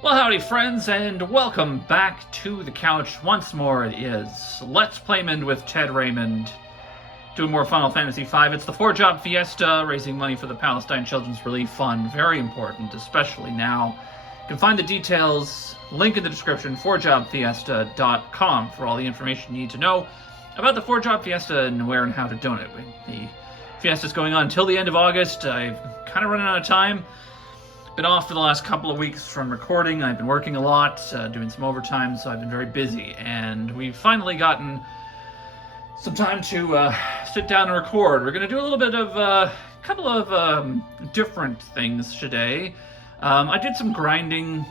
Well, howdy friends, and welcome back to the couch once more. It is Let's Playmond with Ted Raymond, doing more Final Fantasy V. It's the 4-job Fiesta, raising money for the Palestine Children's Relief Fund. Very important, especially now. You can find the details, link in the description, 4jobfiesta.com for all the information you need to know about the 4-job Fiesta and where and how to donate. The Fiesta's going on until the end of August. I've kind of running out of time. Been off for the last couple of weeks from recording. I've been working a lot, doing some overtime, so I've been very busy. And we've finally gotten some time to sit down and record. We're going to do a little bit of a couple of different things today. I did some grinding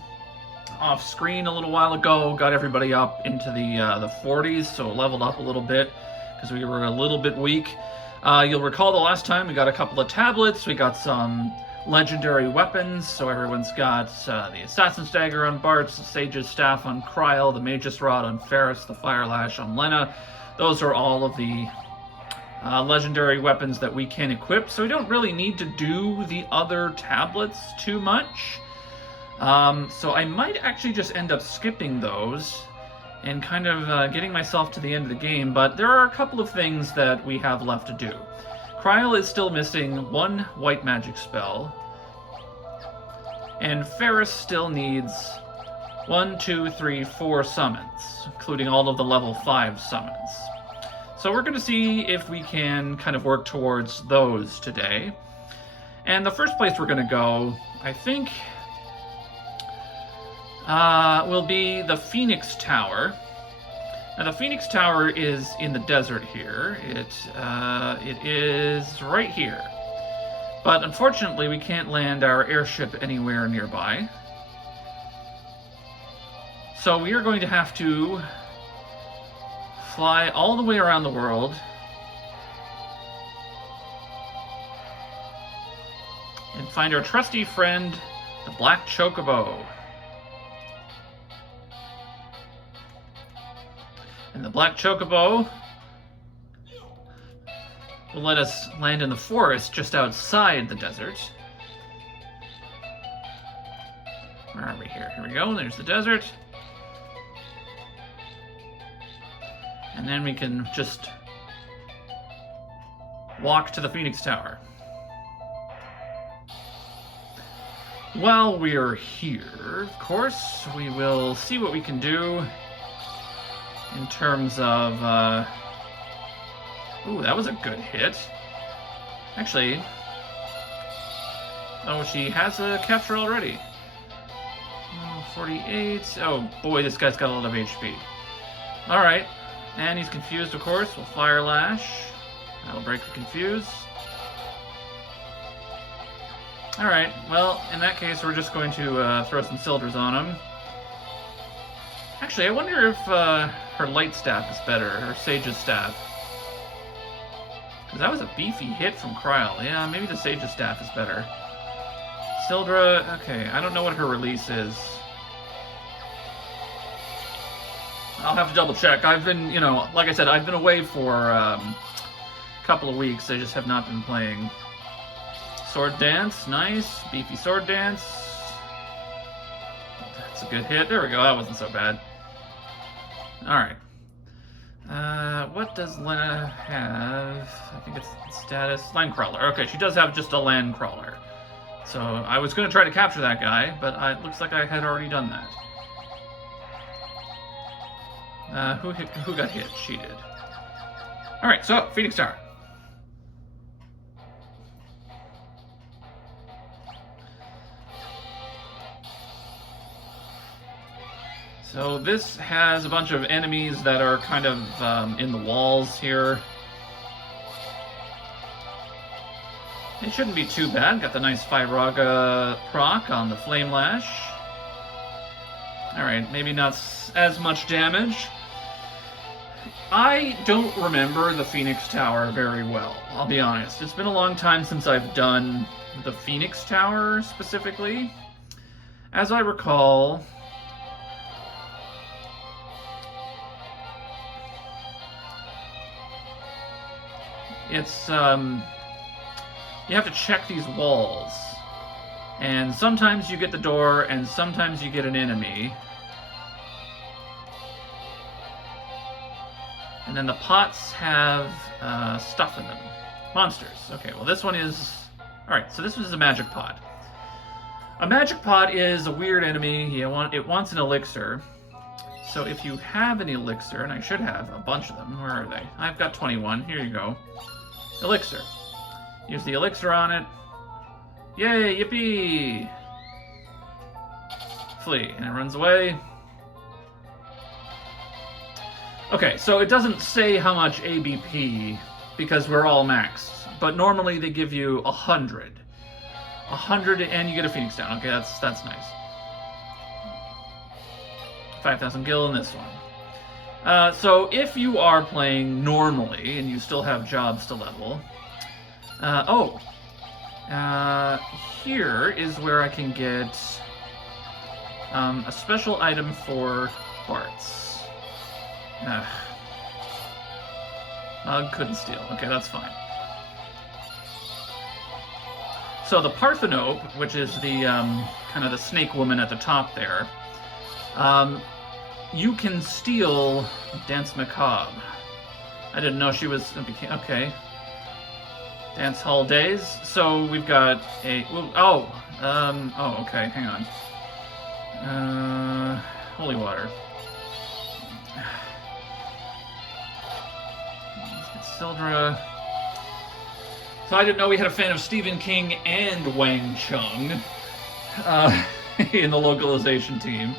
off screen a little while ago, got everybody up into the 40s, so leveled up a little bit because we were a little bit weak. You'll recall the last time we got a couple of tablets, we got some legendary weapons, so everyone's got the Assassin's Dagger on Bart, the Sage's Staff on Kryl, the Mage's Rod on Ferris, the Fire Lash on Lena. Those are all of the legendary weapons that we can equip, so we don't really need to do the other tablets too much. So I might actually just end up skipping those and kind of getting myself to the end of the game, but there are a couple of things that we have left to do. Kryl is still missing one white magic spell, and Ferris still needs 1, 2, 3, 4 summons, including all of the level 5 summons. So we're going to see if we can kind of work towards those today. And the first place we're going to go, I think, will be the Phoenix Tower. Now, the Phoenix Tower is in the desert here. It is right here. But unfortunately, we can't land our airship anywhere nearby. So we are going to have to fly all the way around the world and find our trusty friend, the Black Chocobo. And the Black Chocobo will let us land in the forest just outside the desert. Where are we here? Here we go, there's the desert. And then we can just walk to the Phoenix Tower. While we're here, of course, we will see what we can do in terms of, ooh, that was a good hit. Actually, oh, she has a capture already. Oh, 48, oh boy, this guy's got a lot of HP. Alright, and he's confused, of course. We'll Fire Lash. That'll break the confuse. Alright, well, in that case, we're just going to throw some Cilders on him. Actually, I wonder if her Light Staff is better, her Sage's Staff. Because that was a beefy hit from Kryl. Yeah, maybe the Sage's Staff is better. Sildra, okay, I don't know what her release is. I'll have to double check. I've been, you know, like I said, I've been away for a couple of weeks. I just have not been playing. Sword Dance, nice. Beefy Sword Dance. That's a good hit. There we go, that wasn't so bad. Alright. What does Lena have? I think it's status. Land Crawler. Okay, she does have just a Land Crawler. So I was going to try to capture that guy, but it looks like I had already done that. Who got hit? She did. Alright, so Phoenix Tower. So this has a bunch of enemies that are kind of in the walls here. It shouldn't be too bad. Got the nice Fyraga proc on the Flame Lash. Alright, maybe not as much damage. I don't remember the Phoenix Tower very well, I'll be honest. It's been a long time since I've done the Phoenix Tower specifically. As I recall, it's, you have to check these walls. And sometimes you get the door, and sometimes you get an enemy. And then the pots have stuff in them. Monsters. Okay, well this one is... Alright, so this is a magic pot. A magic pot is a weird enemy. It wants an elixir. So if you have an elixir, and I should have a bunch of them. Where are they? I've got 21. Here you go. Elixir. Use the elixir on it. Yay, yippee! Flee. And it runs away. Okay, so it doesn't say how much ABP, because we're all maxed. But normally they give you 100. 100, and you get a Phoenix down. Okay, that's nice. 5,000 gil in this one. So if you are playing normally, and you still have jobs to level... here is where I can get a special item for Bart's. Mug couldn't steal. Okay, that's fine. So the Parthenope, which is the kind of the snake woman at the top there, you can steal Dance Macabre. I didn't know she was... Okay. Dance Hall Days. So we've got a... okay, hang on. Holy Water. Let's get Sildra. So I didn't know we had a fan of Stephen King and Wang Chung in the localization team.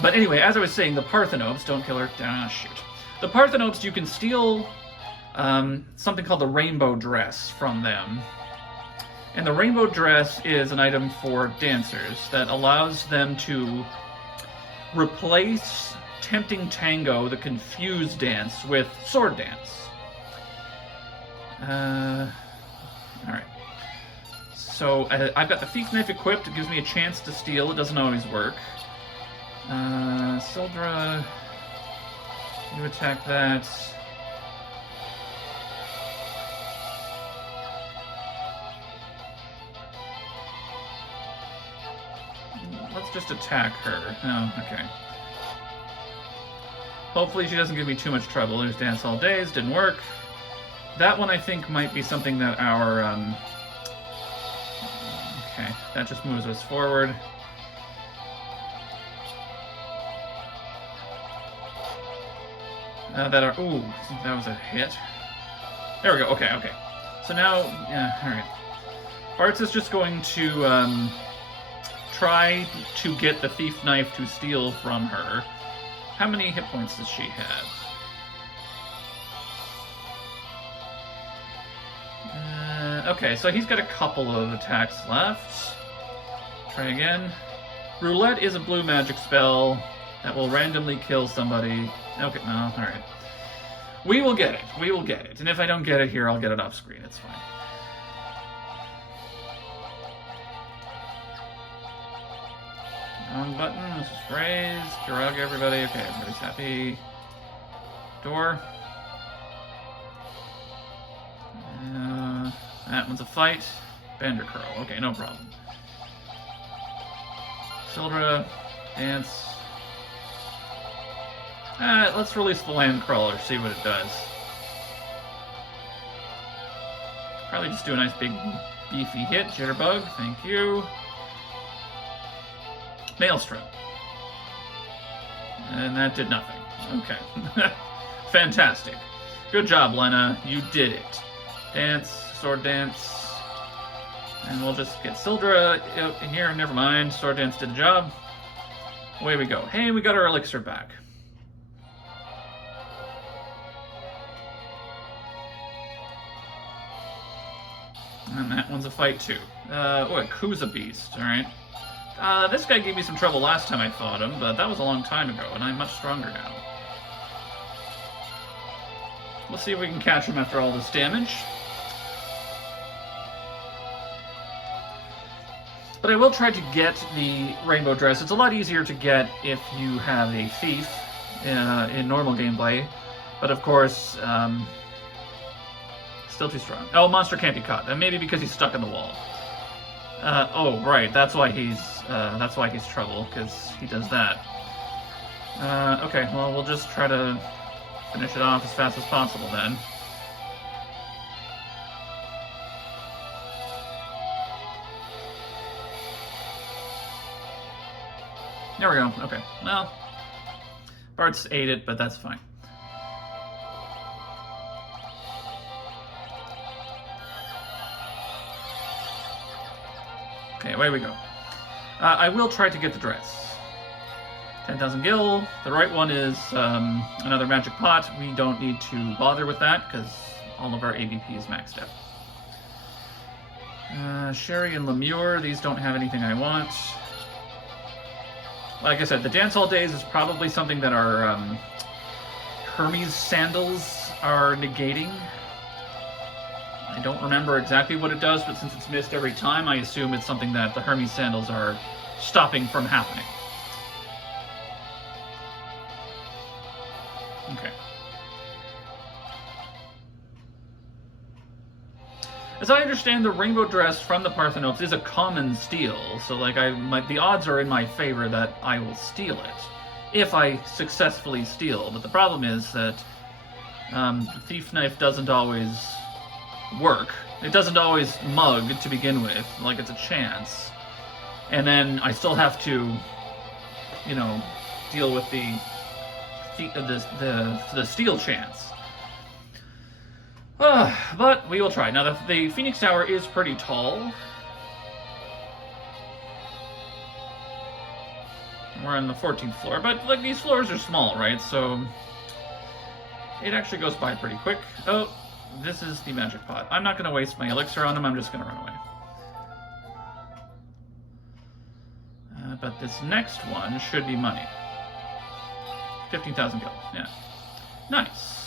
But anyway, as I was saying, the Parthenopes, don't kill her. Ah, shoot. The Parthenopes, you can steal something called the Rainbow Dress from them. And the Rainbow Dress is an item for dancers that allows them to replace Tempting Tango, the Confused Dance, with Sword Dance. Alright. So I've got the Thief Knife equipped. It gives me a chance to steal. It doesn't always work. Sildra, you attack that. Let's just attack her. Oh, okay. Hopefully she doesn't give me too much trouble. There's Dance All Days, didn't work. That one I think might be something that our, okay, that just moves us forward. Ooh, that was a hit. There we go, okay. So now, yeah, alright. Bartz is just going to, try to get the Thief Knife to steal from her. How many hit points does she have? Okay, so he's got a couple of attacks left. Try again. Roulette is a blue magic spell that will randomly kill somebody. Okay, no, alright. We will get it. And if I don't get it here, I'll get it off screen. It's fine. Wrong button. Let's just raise. Drug everybody. Okay, everybody's happy. Door. That one's a fight. Bender Curl. Okay, no problem. Sildra. Dance. Let's release the Land Crawler, see what it does. Probably just do a nice big beefy hit. Jitterbug, thank you. Maelstrom. And that did nothing. Okay. Fantastic. Good job, Lena. You did it. Dance, Sword Dance. And we'll just get Sildra in here. Never mind. Sword Dance did the job. Away we go. Hey, we got our elixir back. And that one's a fight too. A Kuza Beast, alright. This guy gave me some trouble last time I fought him, but that was a long time ago, and I'm much stronger now. We'll see if we can catch him after all this damage. But I will try to get the Rainbow Dress. It's a lot easier to get if you have a Thief in normal gameplay. But of course, still too strong. Oh, monster can't be caught. Maybe because he's stuck in the wall. Oh, right. That's why he's trouble, because he does that. Okay. Well, we'll just try to finish it off as fast as possible then. There we go. Okay. Well, Bart's ate it, but that's fine. Okay, away we go. I will try to get the dress. 10,000 gil. The right one is another magic pot. We don't need to bother with that because all of our ABP is maxed out. Sherry and Lemure, these don't have anything I want. Like I said, the Dance All Days is probably something that our Hermes sandals are negating. I don't remember exactly what it does, but since it's missed every time, I assume it's something that the Hermes sandals are stopping from happening. Okay. As I understand, the rainbow dress from the Parthenopes is a common steal, so like the odds are in my favor that I will steal it, if I successfully steal. But the problem is that the thief knife doesn't always work. It doesn't always mug to begin with, like it's a chance, and then I still have to, you know, deal with the steal chance. But we will try. Now, the Phoenix Tower is pretty tall. We're on the 14th floor, but like these floors are small, right? So it actually goes by pretty quick. Oh, this is the magic pot. I'm not going to waste my elixir on them. I'm just going to run away. But this next one should be money. 15,000 gil. Yeah. Nice.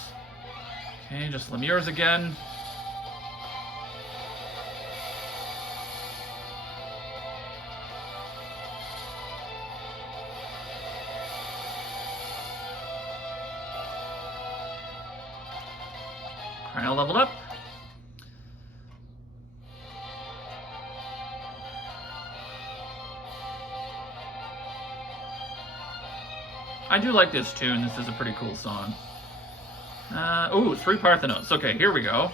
Okay, just Lemures again. Cryo leveled up. I do like this tune. This is a pretty cool song. Ooh, 3 Parthenos. Okay, here we go.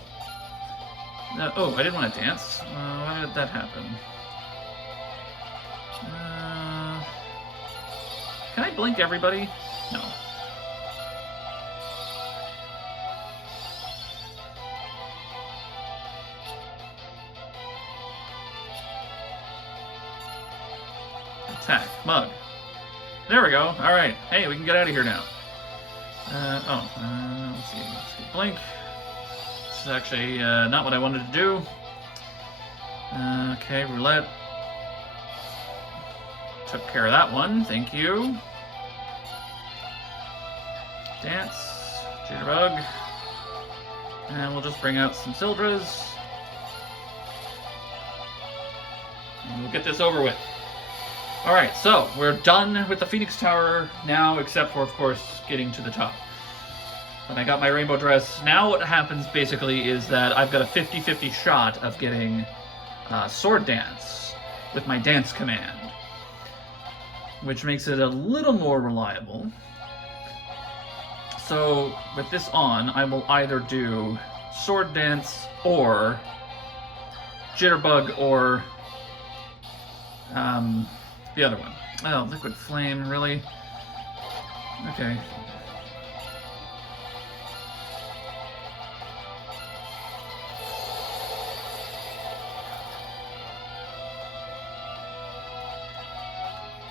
Oh, I didn't want to dance. Why did that happen? Can I blink everybody? No. Attack. Mug. There we go. Alright. Hey, we can get out of here now. Let's see. Let's get blink. This is actually not what I wanted to do. Okay, roulette. Took care of that one. Thank you. Dance. Jitterbug. And we'll just bring out some Sildras. And we'll get this over with. Alright, so we're done with the Phoenix Tower now, except for, of course, getting to the top. When I got my rainbow dress, now what happens basically is that I've got a 50-50 shot of getting Sword Dance with my dance command, which makes it a little more reliable. So with this on, I will either do Sword Dance or Jitterbug or the other one. Oh, Liquid Flame, really? Okay.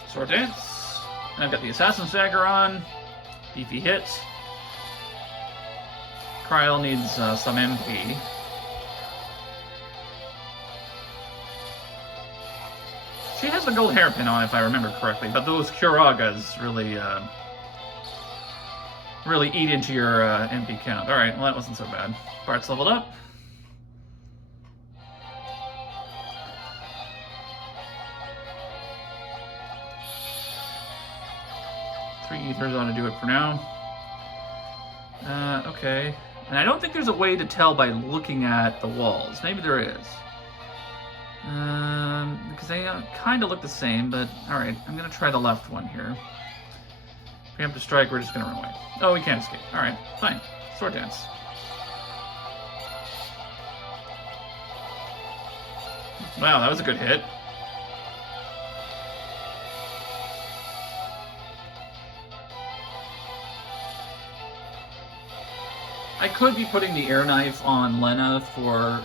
Sword Dance. And I've got the Assassin's Dagger on. Beefy hit. Kryl needs some MP. She has the gold hairpin on, if I remember correctly, but those Kuragas really eat into your MP count. Alright, well that wasn't so bad. Bart's leveled up. Three ethers ought to do it for now. Okay. And I don't think there's a way to tell by looking at the walls. Maybe there is. Because they kind of look the same, but alright, I'm going to try the left one here. Preemptive strike, we're just going to run away. Oh, we can't escape. Alright, fine. Sword dance. Wow, that was a good hit. I could be putting the air knife on Lena for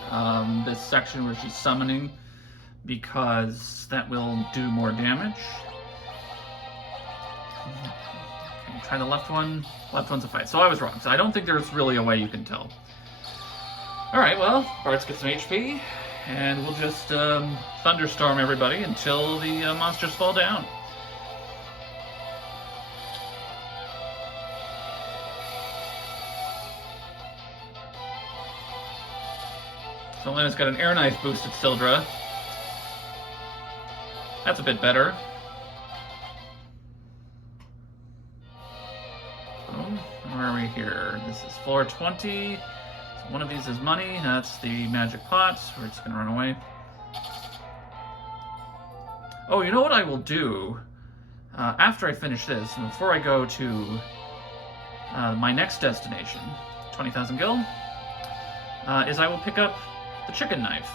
this section where she's summoning, because that will do more damage. Okay, try the left one. Left one's a fight. So I was wrong. So I don't think there's really a way you can tell. Alright, well, Bart's get some HP, and we'll just thunderstorm everybody until the monsters fall down. So Lena's got an air knife boosted Sildra. That's a bit better. Oh, where are we here? This is floor 20. So one of these is money. That's the magic pot. We're just gonna run away. Oh, you know what I will do? After I finish this, and before I go to my next destination, 20,000 gil, is I will pick up the chicken knife.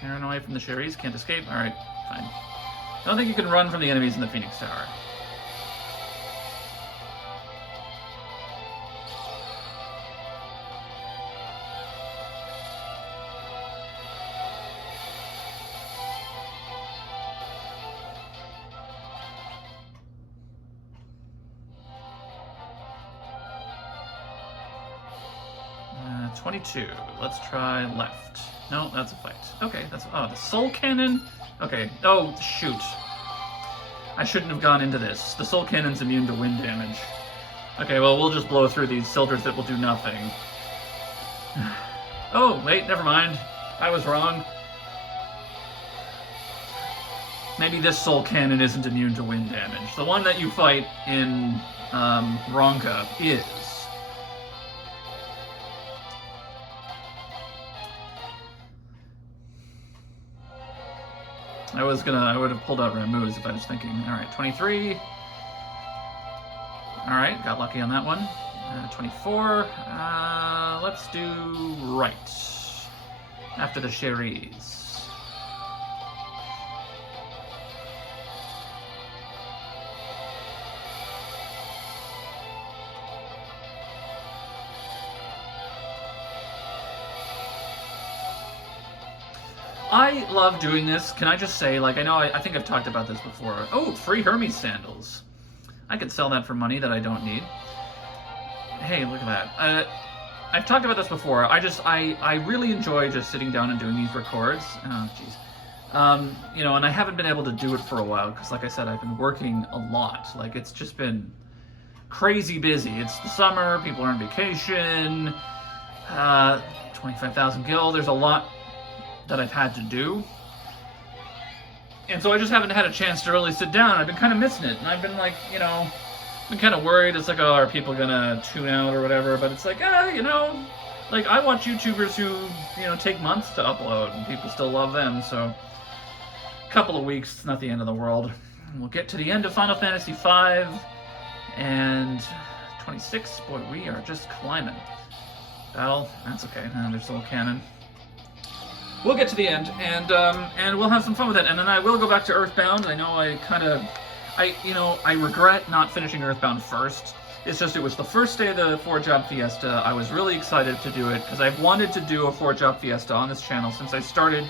Can run away from the Sherries, can't escape. Alright, fine. I don't think you can run from the enemies in the Phoenix Tower. Uh, 22. Let's try left. No, that's a fight. Okay, that's... Oh, the soul cannon? Okay. Oh, shoot. I shouldn't have gone into this. The soul cannon's immune to wind damage. Okay, well, we'll just blow through these Sildras that will do nothing. Oh, wait, never mind. I was wrong. Maybe this soul cannon isn't immune to wind damage. The one that you fight in Ronka is. I would have pulled out Ramu's if I was thinking. Alright, 23. Alright, got lucky on that one. 24. Let's do right. After the Sherries. I love doing this. Can I just say, like, I think I've talked about this before. Oh, free Hermes sandals. I could sell that for money that I don't need. Hey, look at that. I've talked about this before. I really enjoy just sitting down and doing these records. Oh, jeez. You know, and I haven't been able to do it for a while because, like I said, I've been working a lot. Like, it's just been crazy busy. It's the summer. People are on vacation. 25,000 gil. There's a lot that I've had to do. And so I just haven't had a chance to really sit down. I've been kind of missing it. And I've been like, you know, been kind of worried. It's like, oh, are people gonna tune out or whatever? But it's like, you know, like I watch YouTubers who, you know, take months to upload and people still love them. So a couple of weeks, it's not the end of the world. And we'll get to the end of Final Fantasy V and 26. Boy, we are just climbing. Battle, that's okay. There's a little cannon. We'll get to the end, and we'll have some fun with it. And then I will go back to Earthbound. I know I regret not finishing Earthbound first. It's just it was the first day of the 4-job Fiesta. I was really excited to do it because I've wanted to do a 4-job Fiesta on this channel since I started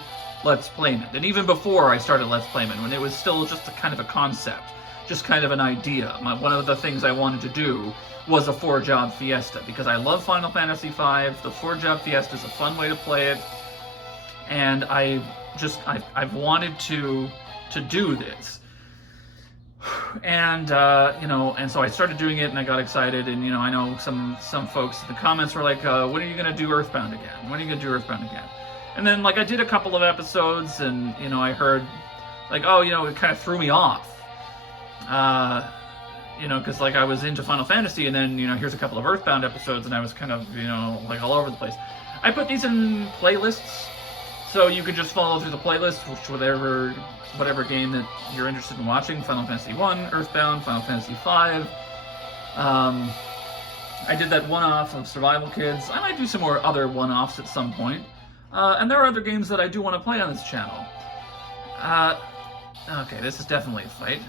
Let's Playmond. And even before I started Let's Playmond, when it was still just a kind of a concept, just kind of an idea. One of the things I wanted to do was a 4-job Fiesta because I love Final Fantasy V. The 4-job Fiesta is a fun way to play it. And I've wanted to do this, and you know, and so I started doing it, and I got excited, and you know, I know some folks in the comments were like, "When are you gonna do Earthbound again? When are you gonna do Earthbound again?" And then like I did a couple of episodes, and you know, I heard like, "Oh, you know, it kind of threw me off," you know, because like I was into Final Fantasy, and then you know, here's a couple of Earthbound episodes, and I was kind of, you know, like all over the place. I put these in playlists So you could just follow through the playlist, whatever game that you're interested in watching. Final Fantasy 1, Earthbound, Final Fantasy 5. I did that one-off of Survival Kids. I might do some more other one-offs at some point. And there are other games that I do want to play on this channel. Okay, this is definitely a fight.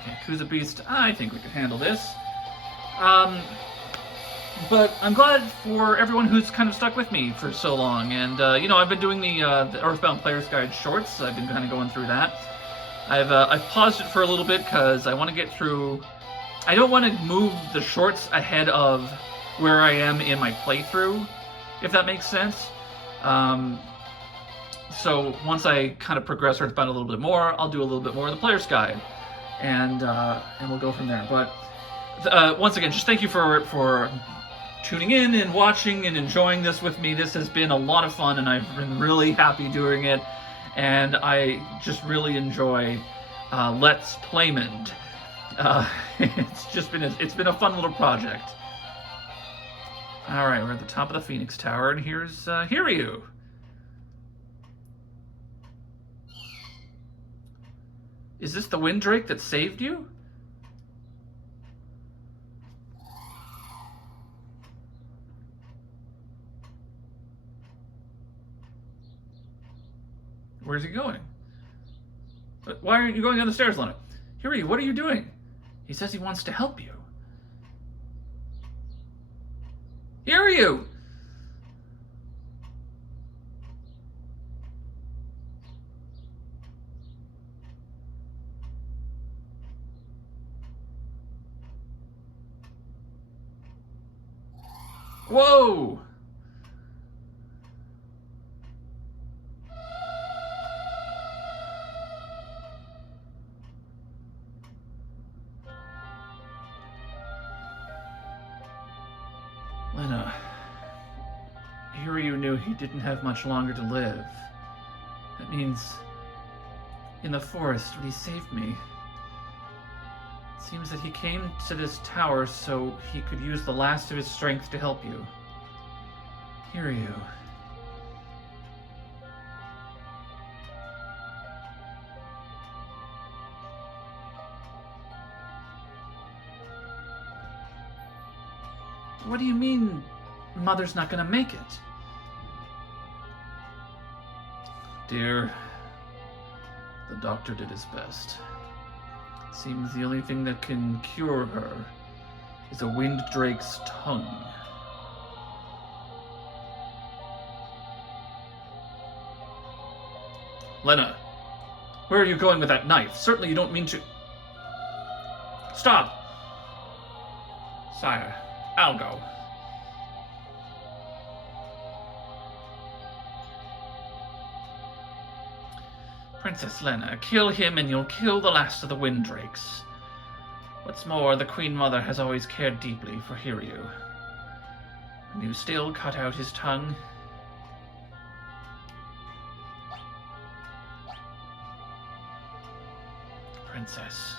Okay, Kuza Beast, I think we can handle this. But I'm glad for everyone who's kind of stuck with me for so long. And, I've been doing the Earthbound Player's Guide shorts. I've been kind of going through that. I've paused it for a little bit because I want to get through... I don't want to move the shorts ahead of where I am in my playthrough, if that makes sense. So once I kind of progress Earthbound a little bit more, I'll do a little bit more of the Player's Guide. And we'll go from there. But once again, just thank you for tuning in and watching and enjoying this with me. This has been a lot of fun, and I've been really happy doing it. And I just really enjoy Let's Playmond. It's been a fun little project. All right, we're at the top of the Phoenix Tower, and here's Hiryu. Is this the Windrake that saved you? Where's he going? Why aren't you going down the stairs, Lena? Hiryu, what are you doing? He says he wants to help you. Hiryu! Whoa! Lena, Hiryu knew he didn't have much longer to live. That means, in the forest when he saved me, it seems that he came to this tower so he could use the last of his strength to help you. Hiryu. What do you mean, Mother's not gonna make it? Dear, the doctor did his best. It seems the only thing that can cure her is a Winddrake's tongue. Lena, where are you going with that knife? Certainly you don't mean to... Stop! Sire, I'll go. Princess Lena, kill him and you'll kill the last of the Windrakes. What's more, the Queen Mother has always cared deeply for Hiryu. And you still cut out his tongue? Princess,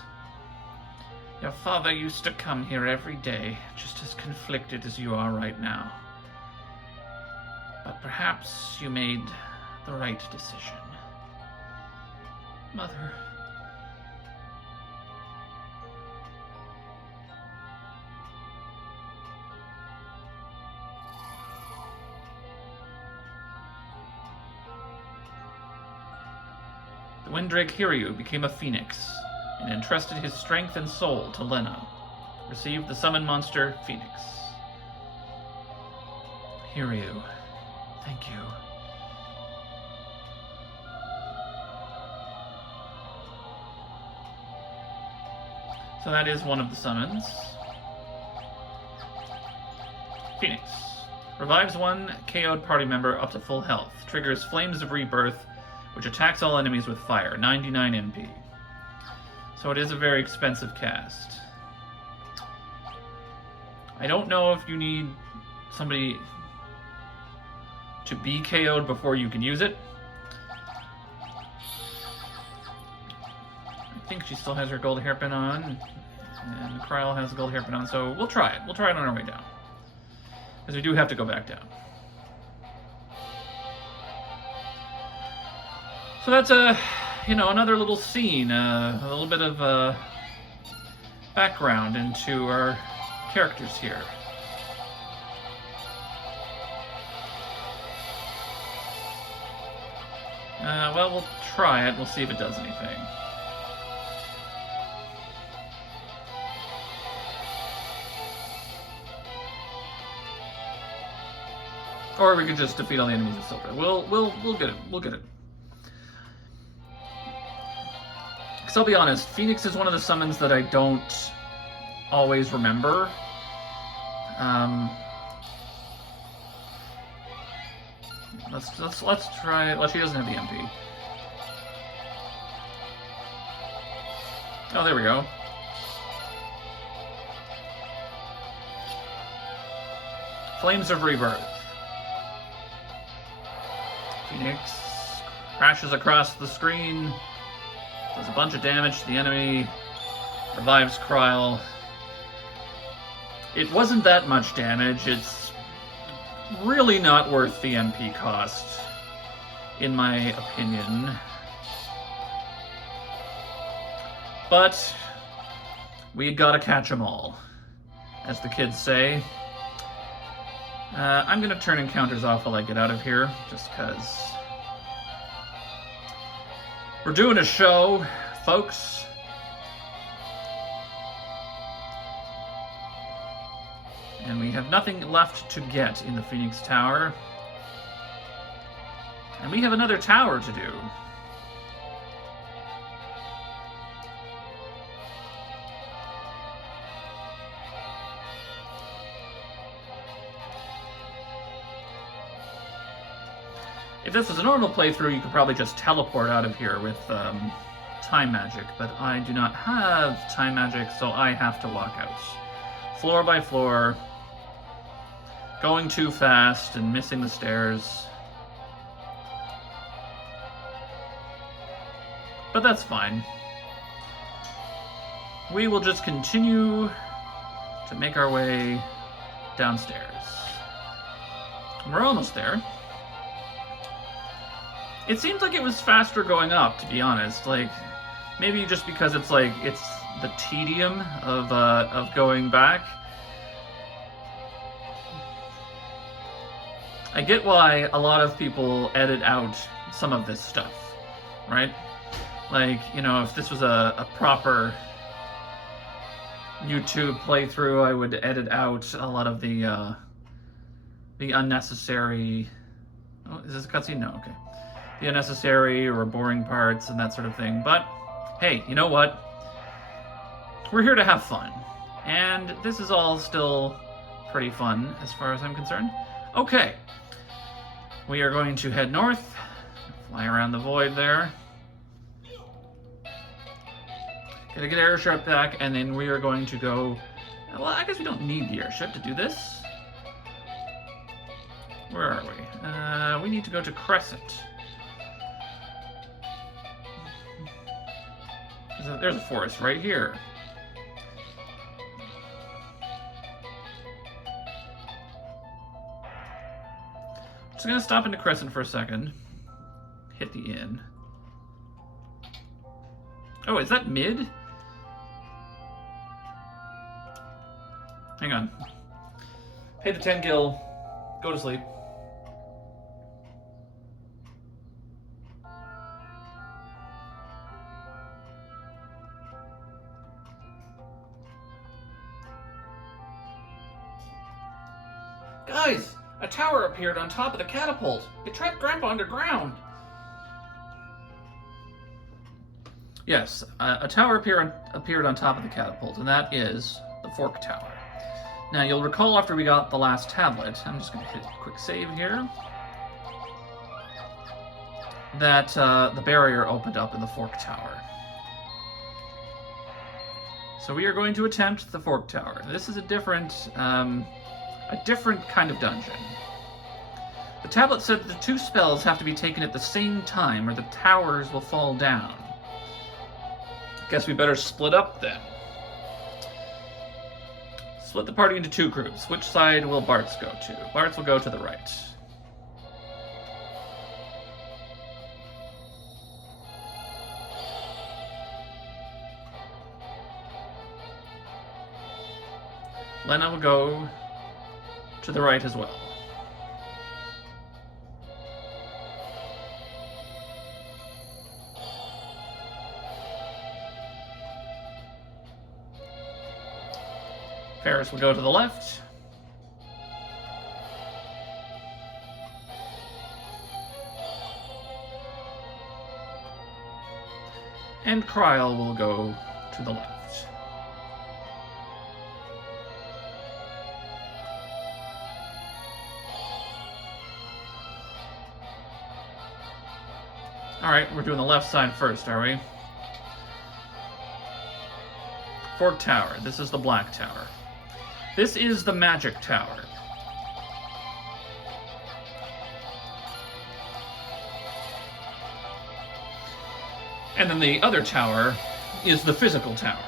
your father used to come here every day, just as conflicted as you are right now. But perhaps you made the right decision. Mother. The Windrake Hiryu became a phoenix and entrusted his strength and soul to Lena. Received the summon monster, Phoenix. Hiryu, thank you. So that is one of the summons. Phoenix. Revives one KO'd party member up to full health. Triggers Flames of Rebirth, which attacks all enemies with fire. 99 MP. So it is a very expensive cast. I don't know if you need somebody to be KO'd before you can use it. I think she still has her gold hairpin on, and Kryl has a gold hairpin on, so we'll try it. We'll try it on our way down. Because we do have to go back down. So that's another little scene, a little bit of background into our characters here. Well, we'll try it. We'll see if it does anything. Or we could just defeat all the enemies with silver. We'll get it. We'll get it. Because I'll be honest, Phoenix is one of the summons that I don't always remember. Let's try it. Well, she doesn't have the MP. Oh, there we go. Flames of Rebirth. Phoenix crashes across the screen, does a bunch of damage to the enemy, revives Kryl. It wasn't that much damage. It's really not worth the MP cost, in my opinion. But we gotta catch 'em all, as the kids say. I'm gonna turn encounters off while I get out of here, just because we're doing a show, folks. And we have nothing left to get in the Phoenix Tower. And we have another tower to do. If this was a normal playthrough, you could probably just teleport out of here with time magic, but I do not have time magic, so I have to walk out. Floor by floor, going too fast and missing the stairs. But that's fine. We will just continue to make our way downstairs. We're almost there. It seems like it was faster going up, to be honest. Like, maybe just because it's the tedium of going back. I get why a lot of people edit out some of this stuff, right? Like, if this was a proper YouTube playthrough, I would edit out a lot of the unnecessary... Oh, is this a cutscene? No, okay. The unnecessary or boring parts and that sort of thing. But, hey, you know what? We're here to have fun. And this is all still pretty fun as far as I'm concerned. Okay. We are going to head north. Fly around the void there. Gotta get airship back, and then we are going to go... Well, I guess we don't need the airship to do this. Where are we? We need to go to Crescent. There's a forest right here. Just gonna stop into Crescent for a second. Hit the inn. Oh, is that mid? Hang on. Pay the 10 gil. Go to sleep. Guys, a tower appeared on top of the catapult. It trapped Grandpa underground. Yes, a tower appeared on top of the catapult, and that is the Fork Tower. Now, you'll recall after we got the last tablet, I'm just going to hit a quick save here, that the barrier opened up in the Fork Tower. So we are going to attempt the Fork Tower. This is a different kind of dungeon. The tablet said that the two spells have to be taken at the same time or the towers will fall down. Guess we better split up then. Split the party into two groups. Which side will Bartz go to? Bartz will go to the right. Lena will go to the right as well. Ferris will go to the left. And Kryl will go to the left. Alright, we're doing the left side first, are we? Fork Tower. This is the Black Tower. This is the Magic Tower. And then the other tower is the Physical Tower.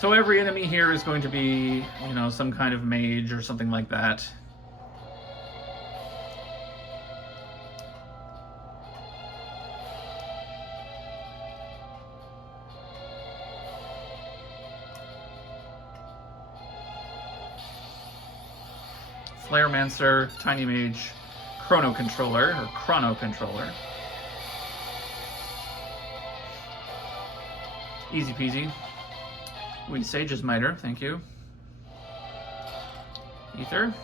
So every enemy here is going to be, you know, some kind of mage or something like that. Flaremancer, Tiny Mage, Chrono Controller. Easy peasy. Ooh, Sage's Miter, thank you. Ether.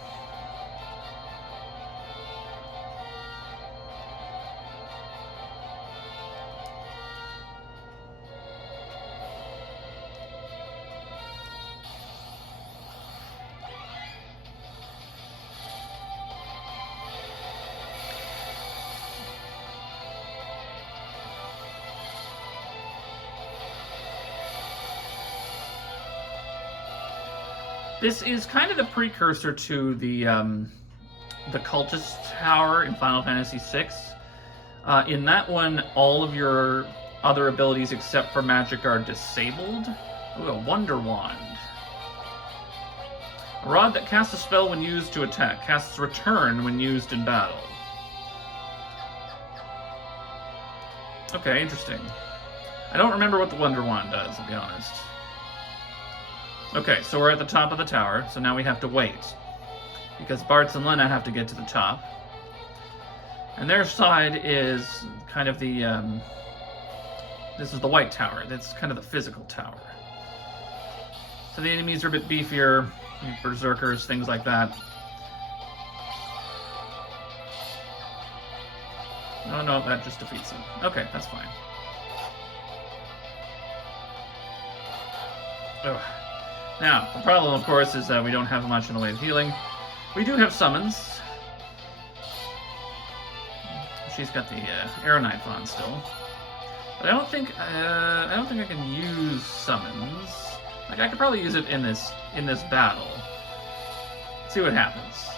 This is kind of the precursor to the Cultist Tower in Final Fantasy VI. In that one, all of your other abilities except for magic are disabled. Ooh, a Wonder Wand. A rod that casts a spell when used to attack. Casts return when used in battle. Okay, interesting. I don't remember what the Wonder Wand does, to be honest. Okay, so we're at the top of the tower, so now we have to wait. Because Bartz and Lena have to get to the top. And their side is kind of the, this is the White Tower. That's kind of the Physical Tower. So the enemies are a bit beefier, berserkers, things like that. Oh no, that just defeats them. Okay, that's fine. Ugh. Now, the problem, of course, is that we don't have much in the way of healing. We do have summons. She's got the Arrow Knife on still, but I don't think I can use summons. Like, I could probably use it in this battle. See what happens.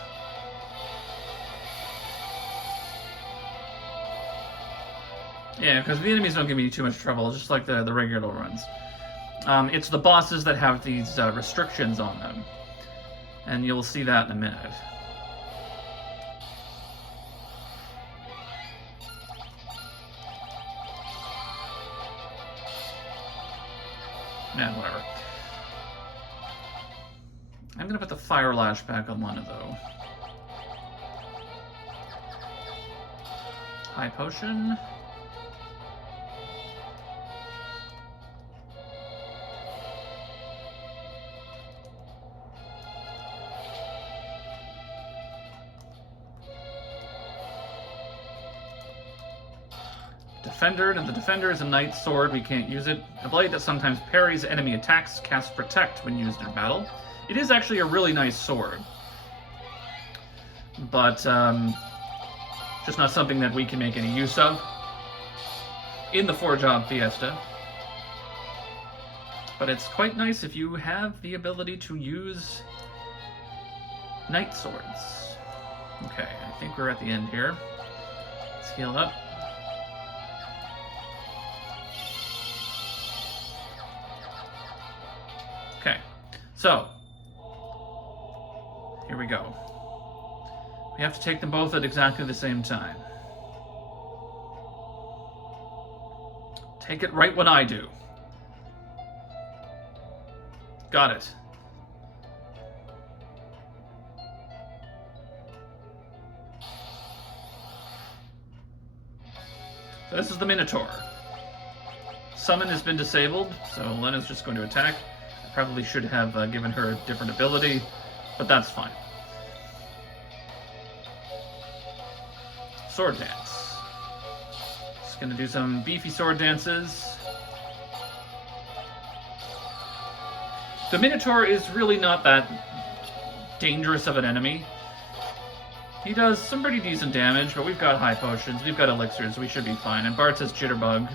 Yeah, because the enemies don't give me too much trouble, just like the regular runs. It's the bosses that have these restrictions on them, and you'll see that in a minute. Yeah, whatever. I'm gonna put the Fire Lash back on Lena, though. High Potion. Defender, and the Defender is a Knight's Sword, we can't use it. A blade that sometimes parries enemy attacks, casts Protect when used in battle. It is actually a really nice sword. But, just not something that we can make any use of in the 4-job Fiesta. But it's quite nice if you have the ability to use Knight Swords. Okay, I think we're at the end here. Let's heal up. Okay, so, here we go. We have to take them both at exactly the same time. Take it right when I do. Got it. So this is the Minotaur. Summon has been disabled, so Lena's just going to attack. I probably should have given her a different ability, but that's fine. Sword dance. Just going to do some beefy sword dances. The Minotaur is really not that dangerous of an enemy. He does some pretty decent damage, but we've got high potions, we've got elixirs, so we should be fine. And Bart has Jitterbug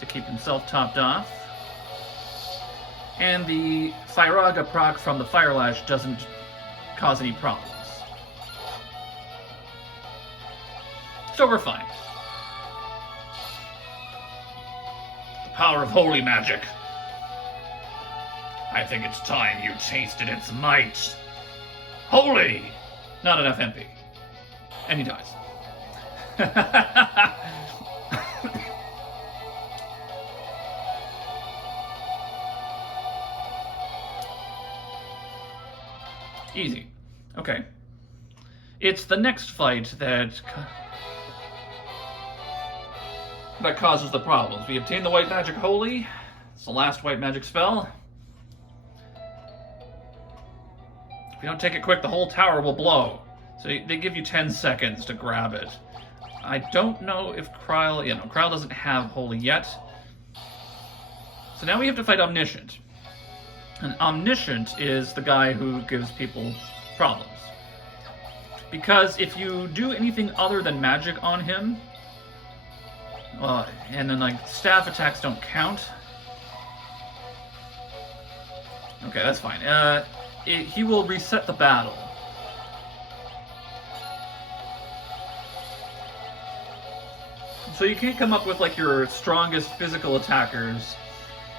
to keep himself topped off. And the Firaga proc from the Fire Lash doesn't cause any problems. So we're fine. The power of holy magic. I think it's time you tasted its might. Holy! Not enough MP. And he dies. Easy. Okay. It's the next fight that causes the problems. We obtain the white magic holy. It's the last white magic spell. If you don't take it quick, the whole tower will blow. So they give you 10 seconds to grab it. I don't know if Kryle... Yeah, no, Kryle doesn't have Holy yet. So now we have to fight Omniscient. And Omniscient is the guy who gives people problems. Because if you do anything other than magic on him... and then, like, staff attacks don't count. Okay, that's fine. He will reset the battle. So you can't come up with like your strongest physical attackers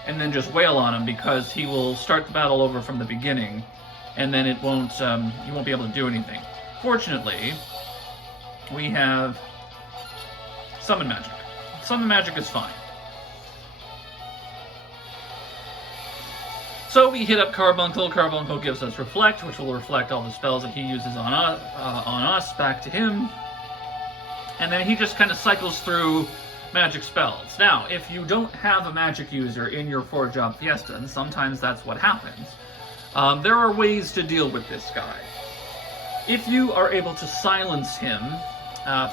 and then just wail on him, because he will start the battle over from the beginning, and then it won't. You won't be able to do anything. Fortunately, we have summon magic. Summon magic is fine. So we hit up Carbuncle. Carbuncle gives us Reflect, which will reflect all the spells that he uses on us back to him. And then he just kind of cycles through magic spells. Now, if you don't have a magic user in your 4-job Fiesta, and sometimes that's what happens, there are ways to deal with this guy. If you are able to silence him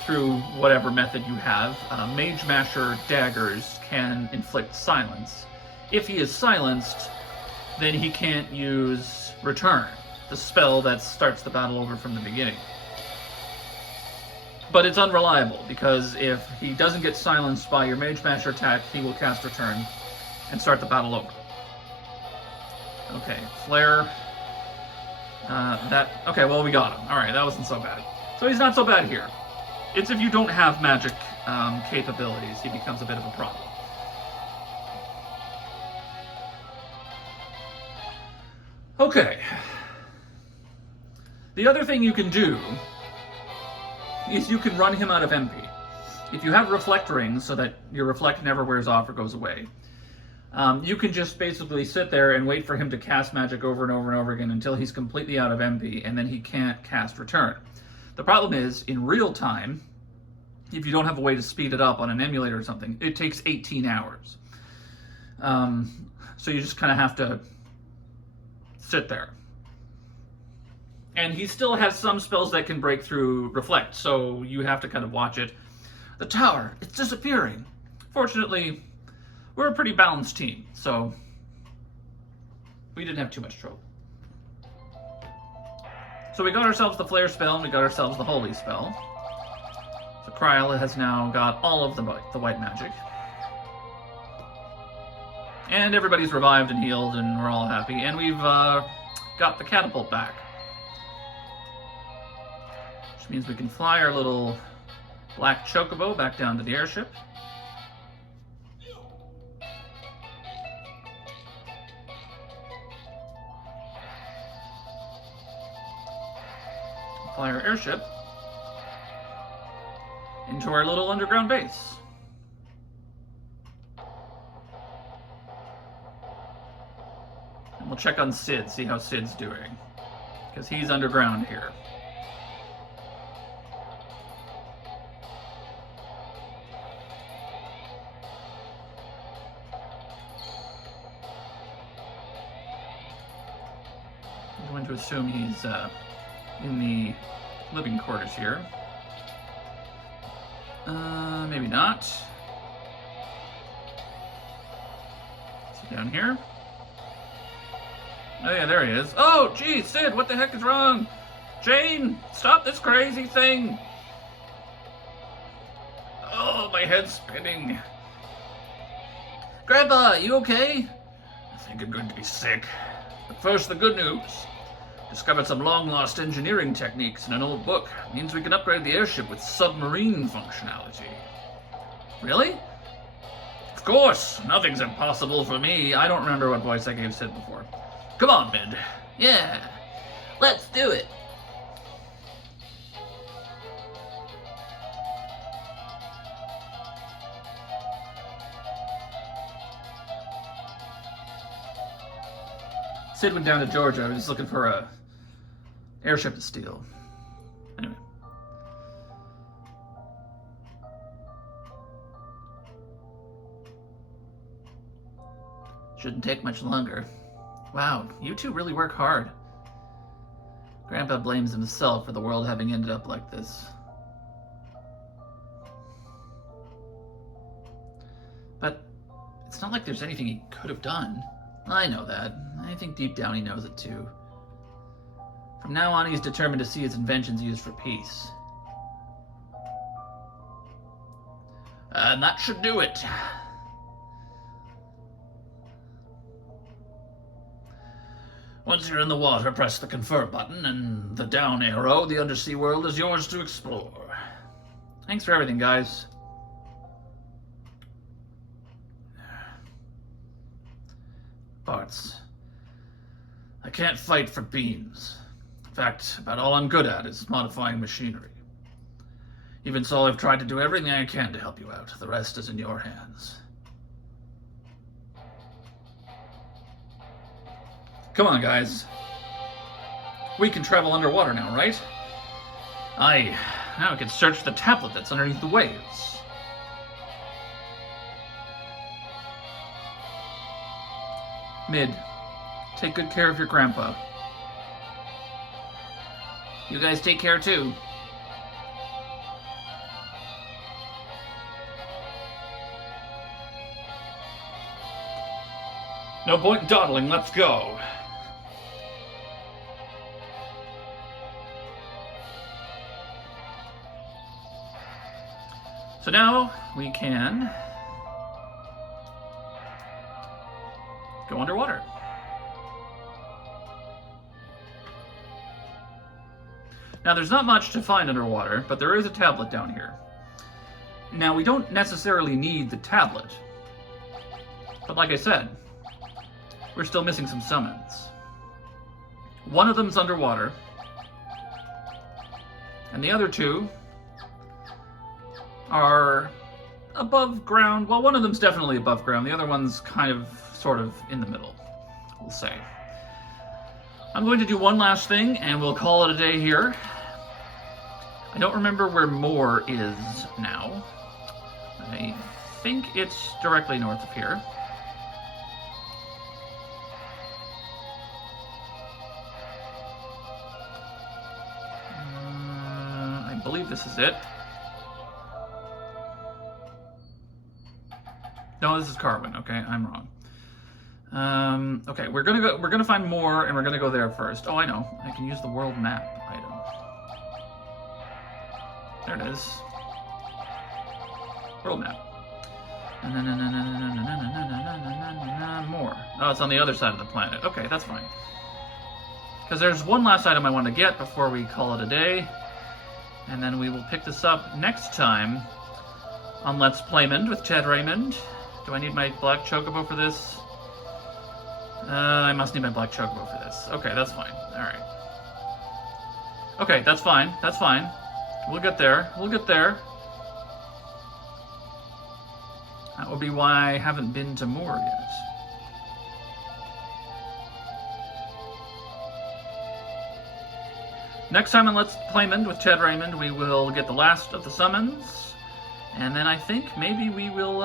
through whatever method you have, Mage Masher daggers can inflict silence. If he is silenced, then he can't use Return, the spell that starts the battle over from the beginning. But it's unreliable, because if he doesn't get silenced by your Mage Masher attack, he will cast Return and start the battle over. Okay, Flare. Okay, well, we got him. Alright, that wasn't so bad. So he's not so bad here. It's if you don't have magic capabilities, he becomes a bit of a problem. Okay. The other thing you can do is you can run him out of MP. If you have Reflect Rings, so that your Reflect never wears off or goes away, you can just basically sit there and wait for him to cast magic over and over and over again until he's completely out of MP, and then he can't cast Return. The problem is, in real time, if you don't have a way to speed it up on an emulator or something, it takes 18 hours. So you just kind of have to sit there. And he still has some spells that can break through Reflect, so you have to kind of watch it. The tower, it's disappearing. Fortunately, we're a pretty balanced team, so we didn't have too much trouble. So we got ourselves the Flare spell, and we got ourselves the Holy spell. So Kryle has now got all of the white magic. And everybody's revived and healed, and we're all happy. And we've got the catapult back. Which means we can fly our little black chocobo back down to the airship. Fly our airship into our little underground base. We'll check on Sid, see how Sid's doing. Because he's underground here. I'm going to assume he's in the living quarters here. Maybe not. Is he down here? Oh yeah, there he is. Oh, geez, Sid, what the heck is wrong? Jane, stop this crazy thing. Oh, my head's spinning. Grandpa, you okay? I think I'm going to be sick. But first, the good news. Discovered some long-lost engineering techniques in an old book. Means we can upgrade the airship with submarine functionality. Really? Of course. Nothing's impossible for me. I don't remember what voice I gave Sid before. Come on, Mid. Yeah, let's do it. Sid went down to Georgia. He was looking for a airship to steal. Anyway. Shouldn't take much longer. Wow, you two really work hard. Grandpa blames himself for the world having ended up like this. But it's not like there's anything he could have done. I know that. I think deep down he knows it too. From now on, he's determined to see his inventions used for peace. And that should do it. Once you're in the water, press the confirm button, and the down arrow. The undersea world is yours to explore. Thanks for everything, guys. Parts. I can't fight for beans. In fact, about all I'm good at is modifying machinery. Even so, I've tried to do everything I can to help you out. The rest is in your hands. Come on, guys. We can travel underwater now, right? Aye. Now we can search the tablet that's underneath the waves. Mid, take good care of your grandpa. You guys take care too. No point dawdling, let's go. So now we can go underwater. Now there's not much to find underwater, but there is a tablet down here. Now we don't necessarily need the tablet, but like I said, we're still missing some summons. One of them's underwater, and the other two are above ground. Well, one of them's definitely above ground. The other one's kind of, sort of in the middle, we'll say. I'm going to do one last thing, and we'll call it a day here. I don't remember where Moore is now. I think it's directly north of here. I believe this is it. No, this is Carwin. Okay, I'm wrong. Okay, we're gonna find more, and we're gonna go there first. Oh, I know. I can use the world map item. There it is. World map. More. Oh, it's on the other side of the planet. Okay, that's fine. Because there's one last item I want to get before we call it a day, and then we will pick this up next time on Let's Playmond with Ted Raymond. Do I need my black chocobo for this? I must need my black chocobo for this. Okay, that's fine. Alright. Okay, that's fine. That's fine. We'll get there. We'll get there. That would be why I haven't been to Moore yet. Next time on Let's Playmond with Ted Raymond, we will get the last of the summons, and then I think maybe we will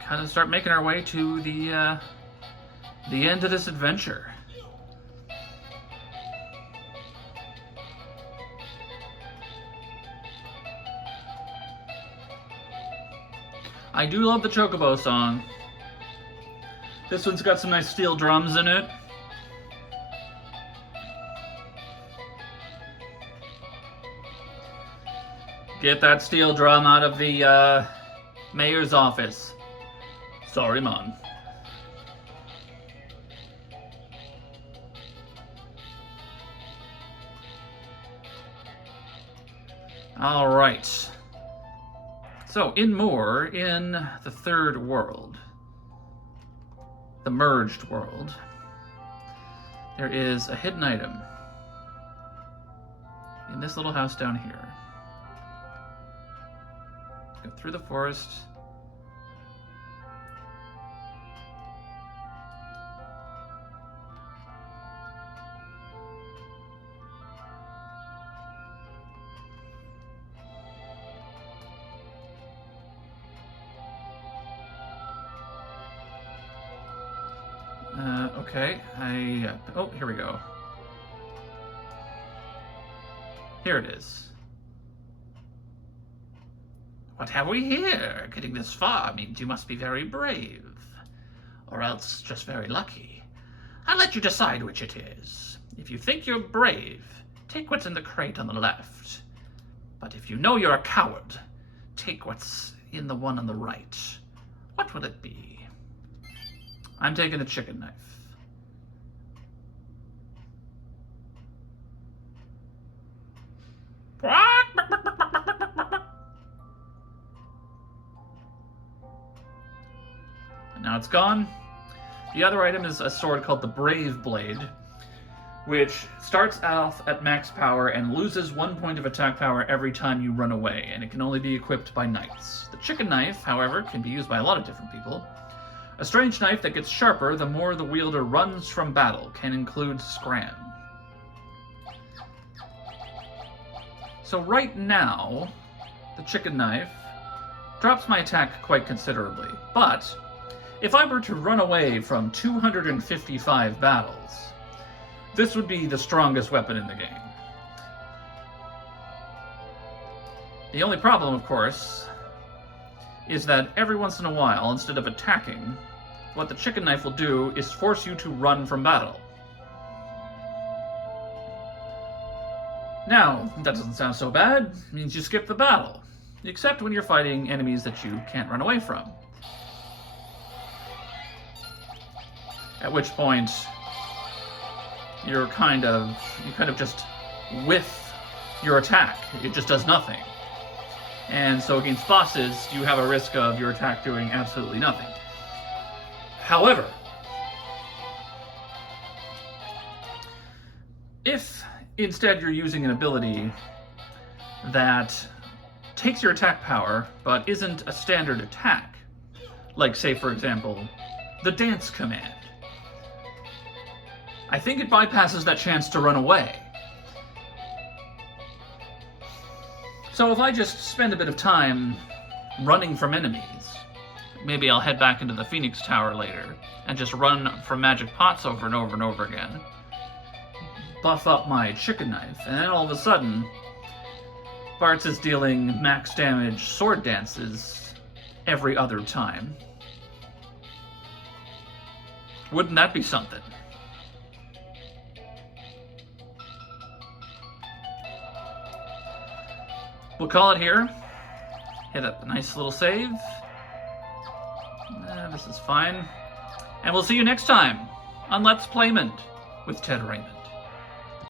kind of start making our way to the end of this adventure. I do love the Chocobo song. This one's got some nice steel drums in it. Get that steel drum out of the mayor's office. Sorry, Mom. All right. So, in the third world, the merged world, there is a hidden item in this little house down here. Go through the forest. Okay, oh, here we go. Here it is. What have we here? Getting this far means you must be very brave. Or else just very lucky. I'll let you decide which it is. If you think you're brave, take what's in the crate on the left. But if you know you're a coward, take what's in the one on the right. What will it be? I'm taking a chicken knife. And now it's gone. The other item is a sword called the Brave Blade, which starts off at max power and loses 1 point of attack power every time you run away, and it can only be equipped by knights. The chicken knife, however, can be used by a lot of different people. A strange knife that gets sharper the more the wielder runs from battle, can include Scram. So right now, the chicken knife drops my attack quite considerably, but if I were to run away from 255 battles, this would be the strongest weapon in the game. The only problem, of course, is that every once in a while, instead of attacking, what the chicken knife will do is force you to run from battle. Now, that doesn't sound so bad. It means you skip the battle, except when you're fighting enemies that you can't run away from. At which point, you kind of just whiff your attack. It just does nothing. And so against bosses, you have a risk of your attack doing absolutely nothing. However, if instead you're using an ability that takes your attack power, but isn't a standard attack, like, say, for example, the dance command, I think it bypasses that chance to run away. So if I just spend a bit of time running from enemies, maybe I'll head back into the Phoenix Tower later and just run from magic pots over and over and over again, buff up my chicken knife, and then all of a sudden, Bartz is dealing max damage sword dances every other time. Wouldn't that be something? We'll call it here. Hit up a nice little save. This is fine. And we'll see you next time on Let's Playmond with Ted Raymond.